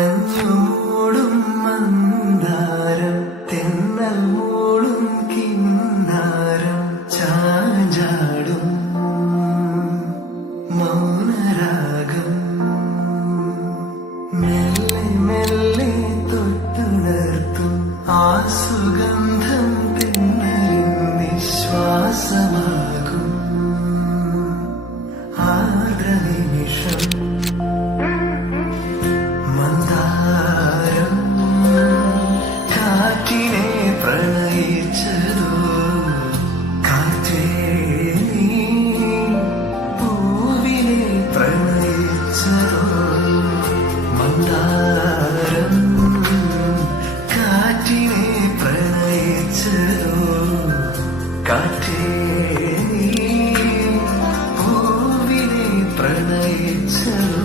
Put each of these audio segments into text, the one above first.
മഞ്ഞുമൂടും മന്ദാരം തെന്നൽ മൂളും കിന്നാരം ചാഞ്ചാടും മൗനരാഗം മെല്ലെ മെല്ലെ തൊട്ടുണർത്തും ആ സുഗന്ധം തെന്നലിൻ നിശ്വാസമാകും ആർദ്ര നിമിഷം പ്രണയിച്ചതോ കാറ്റേ നീ പൂവിനെ പ്രണയിച്ചതോ മന്ദാരം കാറ്റിനെ പ്രണയിച്ചതോ കാറ്റേ നീ പൂവിനെ പ്രണയിച്ചതോ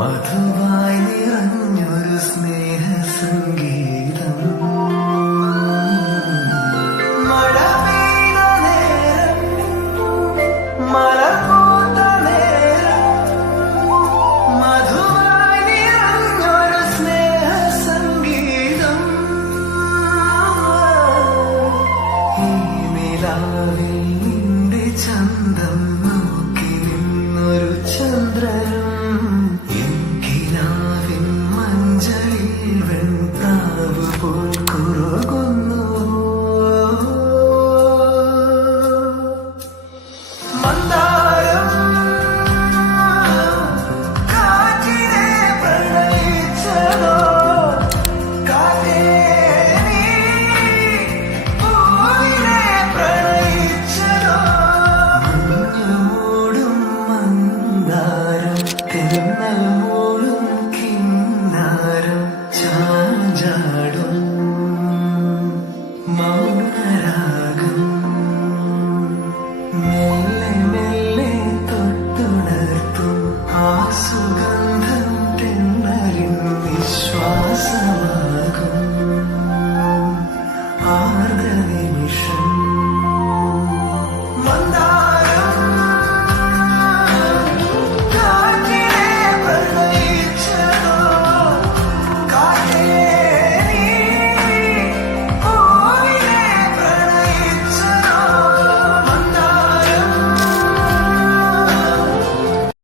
മധുവായി നിറഞ്ഞൊരു സ്നേഹസംഗീതം മഴ പെയ്ത നേരം മലർ പൂത്ത നേരം മധുവായി നിറഞ്ഞൊരു സ്നേഹസംഗീതം ഈ നിലാവിൽ നിന്റെ ചന്തം നോക്കി നിന്നൊരു ചന്ദ്രനും മഞ്ചലിൽ വെൺതാവ് പോൽ കുറുകു